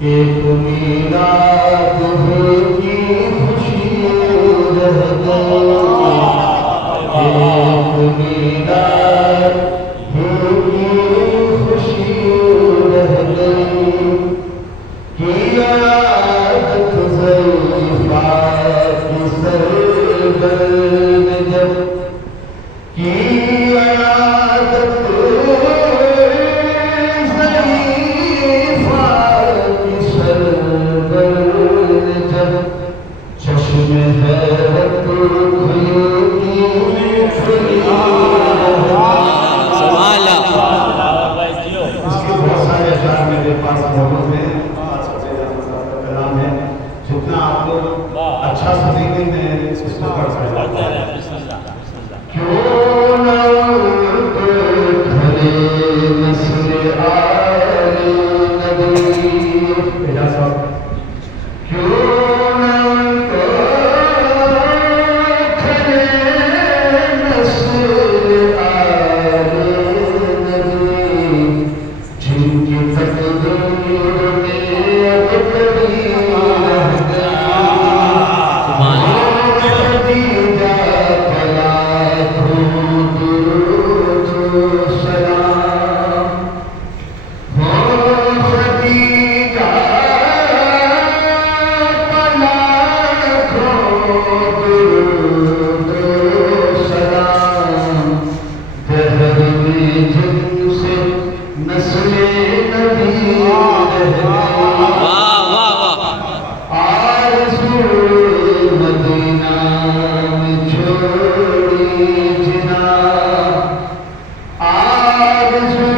एक मीरात की खुशी रह गई, एक मीरात की खुशी रह गई, कि आदत ज़रीफ़ा की सरगर्द जब, कि आदत ज़रीफ़ा की सरगर्द जब, चश्मे हैरत खुली इसके बहुत सारे अशार मेरे पास मौजूद हैं। कलाम है, जितना आप लोग अच्छा समझेंगे मैं इसको पढ़ सकता हूँ। क्यों न खले नस्ल आले नबी, बेटा साहब, क्यों न खले नस्ल आले नबी, जिनकी तकदीर में अब कभी रह गई, खदीजा कला दुरूद सलाम, हो खदीजा कला दुरूद सलाम, दहर में जिनसे नस्ले नबी रह गई, आरज़ू मदीना में छोड़ी जिना, आरज़ू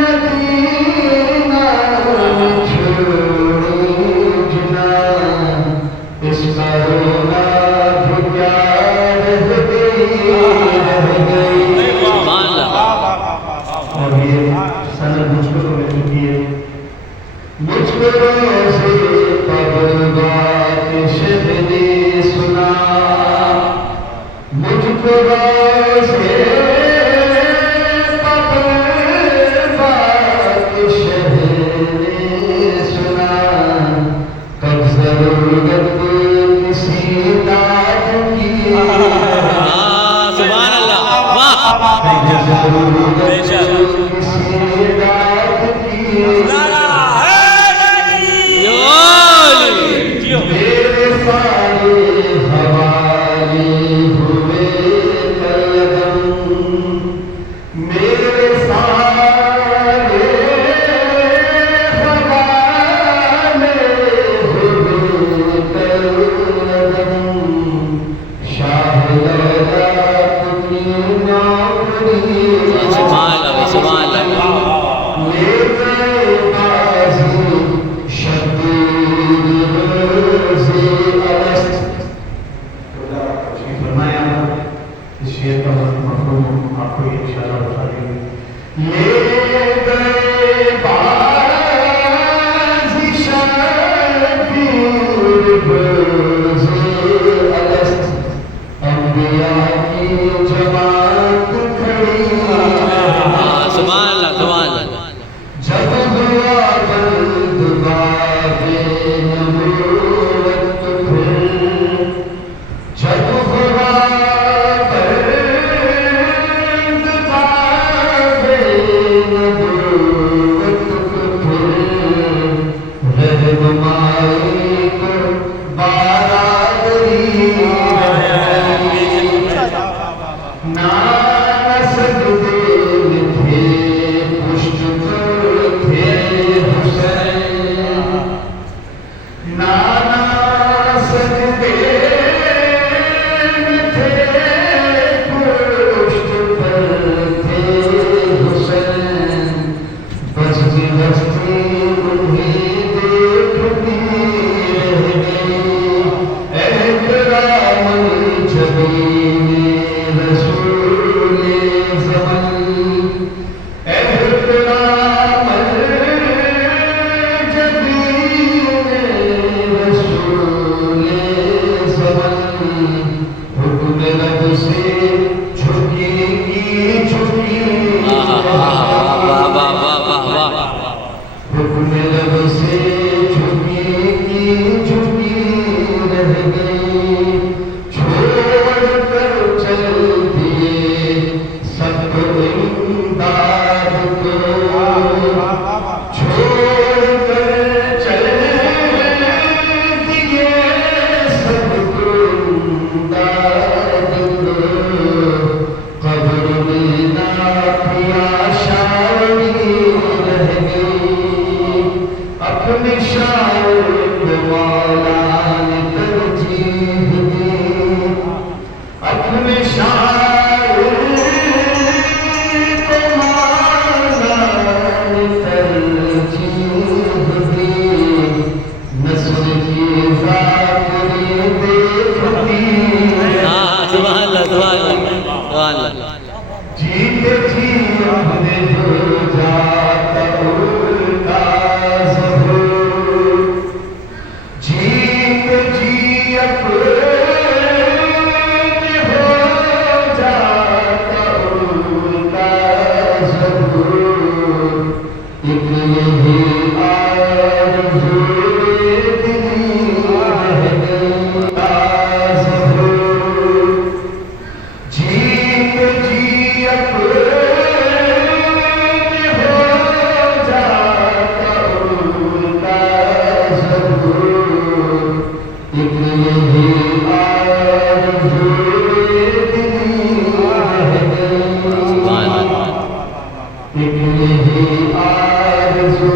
मदीना में छोड़ी जिना, इस पर रोना भी क्या रह गई, रह गई। और ये सनद मुझको तो मिल चुकी है। मुझको से कबरबात शहने सुना, मुझको से कबरबात शहने सुना, कब जरूरत किसी दाद की, सुभान अल्लाह, वाह, जरूरत किसी दाद की, मेरे सारे हवाले हुए कलम, मेरे सारे हवाले हुए कलम, शाहज़ादा की नौकरी सुभान अल्लाह, सुभान अल्लाह, ले गए बाज़ी शब्बीर रोज़े अलस्त। फरमाया इस शेर का मफ़हूम आपको ये इंशाअल्लाह बता देंगे। ले गए बाज़ी शब्बीर रोज़े अलस्त, अंबिया की जमात खड़ी, सुभान अल्लाह, सुभान अल्लाह, जब हुआ बंद बाबे नबूवत फिर, जब हुआ बंद बाबे नबूवत फिर, रहनुमाई को बारादरी ना सजदे में थे, पुष्ट पर थे हुसैन, नाना सजदे में थे, पुष्ट पर थे हुसैन, बस्ती बस्ती उन्हीं देखती रह गई, एहतराम जबीने रसूले ज़मन, एहतराम जबीने रसूले ज़मन, हुक्म लब से झुकी की झुकी, वाह वाह वाह वाह वाह वाह, लब से झुकी रह गई, छोड़ कर चल दिए सब इमदाद को, छोड़ कर चल दिए सबको इमदाद को, कब्र में नाफी आशाएं रह गई, अपने शायर को मौला ने तरजीह दी, अपने शायर को मौला ने तरजीह दी, नस्ल की ज़ाकिरी देखती हाँ सुभान अल्लाह सुभान अल्लाह सुभान अल्लाह। जीते जी अपने हो जाता उल्टा ज़हूर, जीते जी अपने हो जाता उल्टा ज़हूर, एक यही आरज़ू दिली रह गई ज़हूर, जीते जी अपने हो जाता उल्टा ज़हूर, एक यही आरज़ू दिली रह गई, सुभान अल्लाह। एक यही आरज़ू